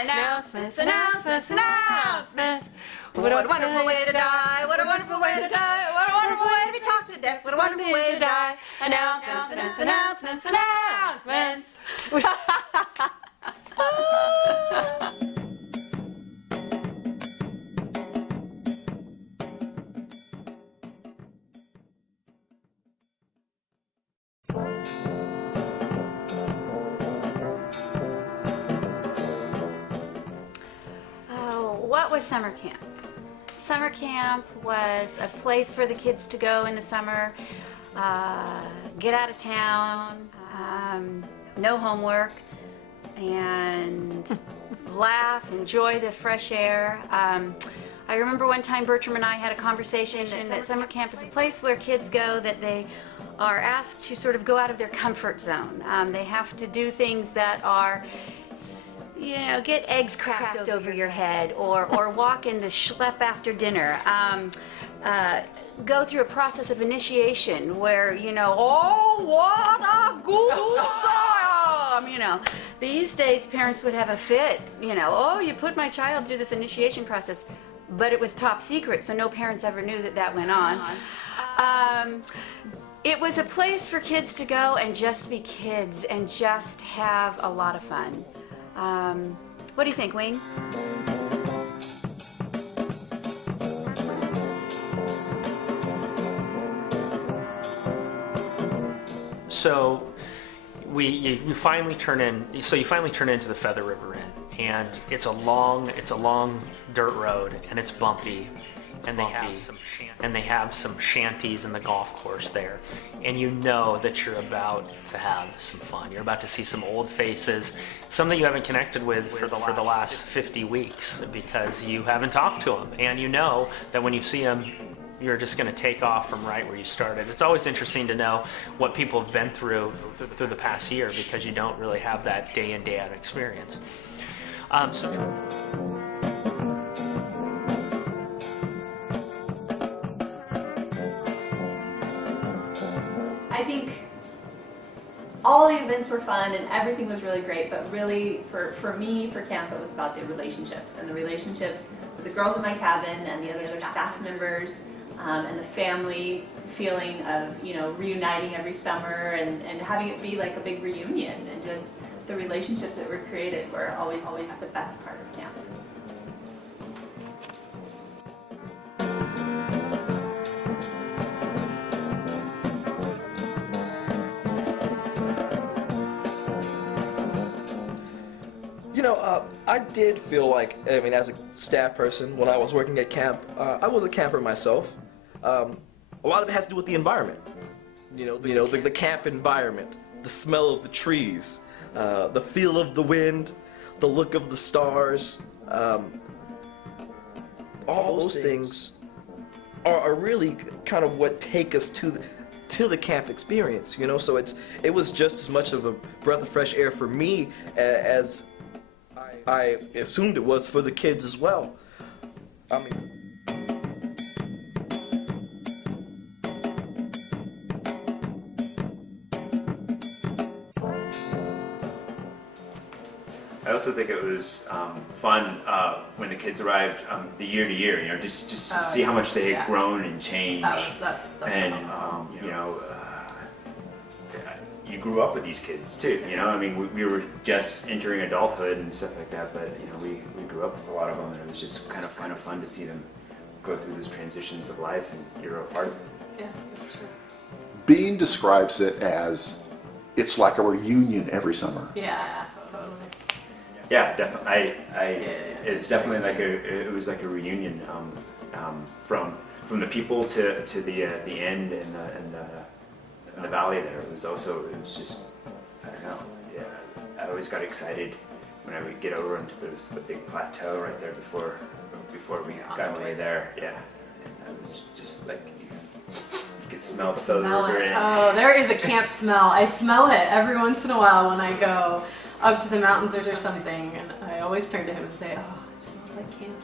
Announcements, announcements, announcements. What a wonderful way to die. What a wonderful way to die. What a wonderful way to be talked to death. What a wonderful way to die. Announcements, announcements, announcements. What was summer camp? Summer camp was a place for the kids to go in the summer, get out of town, no homework, and laugh, enjoy the fresh air. I remember one time Bertram and I had a conversation that summer camp is a place where kids go that they are asked to sort of go out of their comfort zone. They have to do things that are, you know, get eggs cracked over your head, or walk in the schlep after dinner. Go through a process of initiation where, you know, oh, what a goose, you know. These days, parents would have a fit, you know, oh, you put my child through this initiation process. But it was top secret, so no parents ever knew that that went on. It was a place for kids to go and just be kids and just have a lot of fun. What do you think, Wayne? So you finally turn into the Feather River Inn, and it's a long dirt road, and it's bumpy. And they have some shanties in the golf course there, and you know that you're about to have some fun. You're about to see some old faces, some that you haven't connected with for the last 50 weeks because you haven't talked to them, and you know that when you see them, you're just going to take off from right where you started. It's always interesting to know what people have been through the past year because you don't really have that day in, day out experience. I think all the events were fun and everything was really great, but really for me, for camp, it was about the relationships and the relationships with the girls in my cabin and the other staff members, and the family feeling of, you know, reuniting every summer and having it be like a big reunion, and just the relationships that were created were always the best part of camp. You know, I did feel like, I mean, as a staff person, when I was working at camp, I was a camper myself. A lot of it has to do with the environment. You know, the camp environment, the smell of the trees, the feel of the wind, the look of the stars. All those things are really kind of what take us to the camp experience. You know, so it was just as much of a breath of fresh air for me as I assumed it was for the kids as well. I mean, I also think it was fun when the kids arrived, the year to year, you know, just to see how much they had grown and changed. That's and awesome. you know, you grew up with these kids too, you know. I mean, we were just entering adulthood and stuff like that, but you know, we grew up with a lot of them, and it was just kind of fun to see them go through those transitions of life, and you're a part of it. Yeah, that's true. Bean describes it as it's like a reunion every summer. Yeah, totally. Yeah, definitely. It's definitely like it was like a reunion from the people to the end and the valley there. It was just, I don't know. Yeah, I always got excited when I would get over into the big plateau right there before we got on the way there. Yeah, and it was just like you could smell the Feather River. Oh, there is a camp smell. I smell it every once in a while when I go up to the mountains or something, and I always turn to him and say, "Oh, it smells like camp."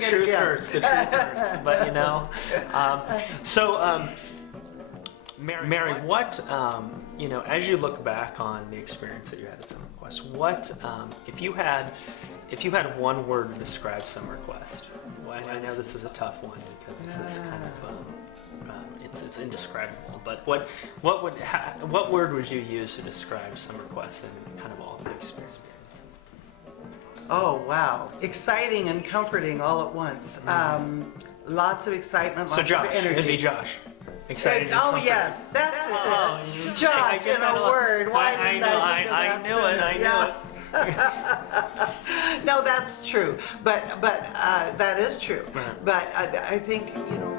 doing it truth again. hurts. The truth hurts. But you know, Mary, what you know, as you look back on the experience that you had at Summer Quest, what if you had one word to describe Summer Quest? Well, I know this is a tough one because this is kind of it's indescribable. But what word would you use to describe Summer Quest and kind of all of the experience? Oh, wow. Exciting and comforting all at once. Lots of excitement, So lots Josh, of energy. it'd be Josh. Exciting. and Oh, comforting. yes, that's Oh, it. you- Josh, I in a word. Why I didn't know, I think of that I knew it. I knew sooner? it. No, that's true. But that is true. Right. But I think, you know,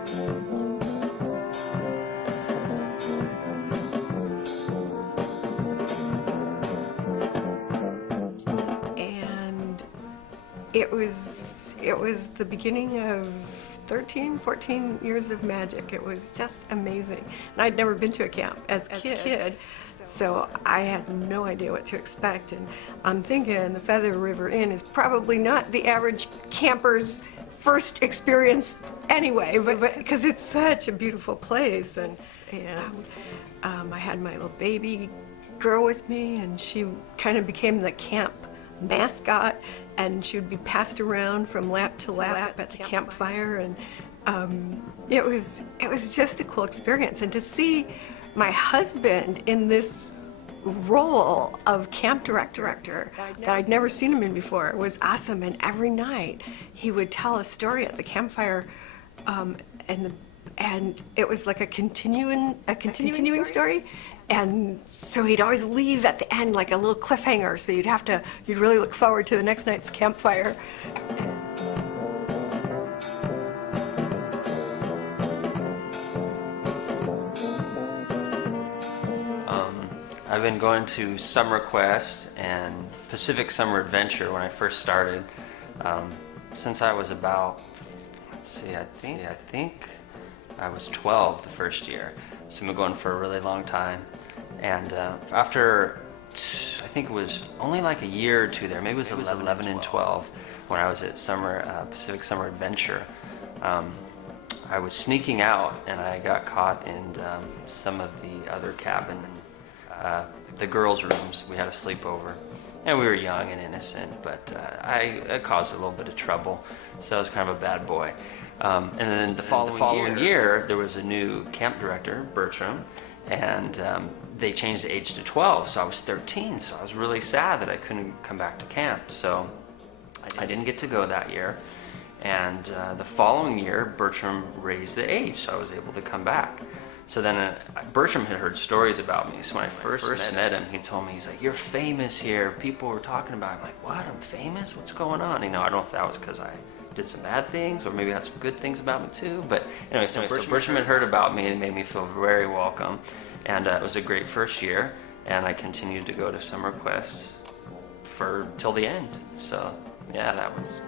And it was the beginning of 13, 14 years of magic. It was just amazing. And I'd never been to a camp as a kid, so I had no idea what to expect. And I'm thinking the Feather River Inn is probably not the average camper's first experience anyway, but because it's such a beautiful place. And I had my little baby girl with me, and she kind of became the camp mascot, and she would be passed around from lap to lap at the campfire, and it was just a cool experience. And to see my husband in this role of camp director that I'd never seen him in before was awesome. And every night he would tell a story at the campfire, and it was like a continuing story. And so he'd always leave at the end like a little cliffhanger, so you'd really look forward to the next night's campfire. I've been going to Summer Quest and Pacific Summer Adventure when I first started since I was about, I think I was 12 the first year. So I've been going for a really long time. And after, I think it was only like a year or two there, maybe it was 11 and 12 when I was at Pacific Summer Adventure. I was sneaking out and I got caught in some of the other cabin, the girls' rooms. We had a sleepover, and we were young and innocent, but I caused a little bit of trouble, so I was kind of a bad boy. And then the following year, there was a new camp director, Bertram, and they changed the age to 12, so I was 13, so I was really sad that I couldn't come back to camp, so I didn't get to go that year. And the following year, Bertram raised the age, so I was able to come back. So then Bertram had heard stories about me, so when I first met him, he told me, he's like, "You're famous here, people were talking about it." I'm like, "What, I'm famous? What's going on?" You know, I don't know if that was because I did some bad things, or maybe had some good things about me too, but anyway, so Bertram had heard about me and made me feel very welcome, and it was a great first year, and I continued to go to Summer Quest till the end, so yeah, that was...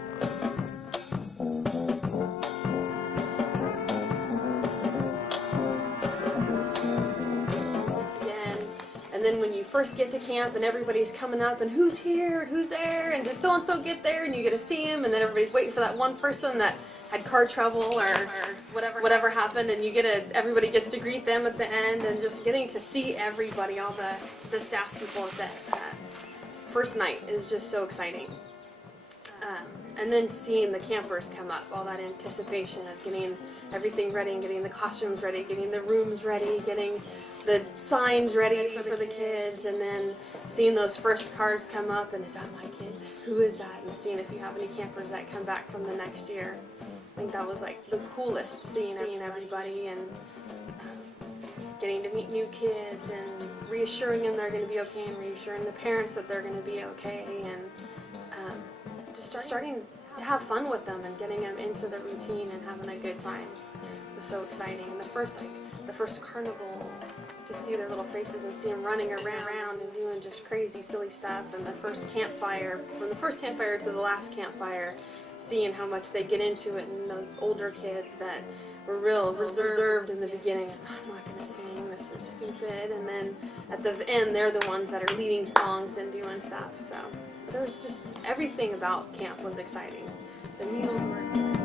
And then when you first get to camp and everybody's coming up and who's here and who's there and did so-and-so get there, and you get to see him, and then everybody's waiting for that one person that had car trouble or whatever happened, and everybody gets to greet them at the end, and just getting to see everybody, all the staff people at that first night is just so exciting. And then seeing the campers come up, all that anticipation of getting everything ready and getting the classrooms ready, getting the rooms ready, getting the signs ready for the kids, and then seeing those first cars come up, and is that my kid? Who is that? And seeing if you have any campers that come back from the next year. I think that was like the coolest, seeing everybody and getting to meet new kids and reassuring them they're going to be okay, and reassuring the parents that they're going to be okay, and just starting to have fun with them and getting them into the routine and having a good time. It was so exciting. And the first carnival, to see their little faces and see them running around and doing just crazy, silly stuff, and the first campfire, from the first campfire to the last campfire, seeing how much they get into it, and those older kids that were real reserved in the beginning. I'm not going to sing, this is stupid. And then at the end, they're the ones that are leading songs and doing stuff. So there was just everything about camp was exciting. The meals were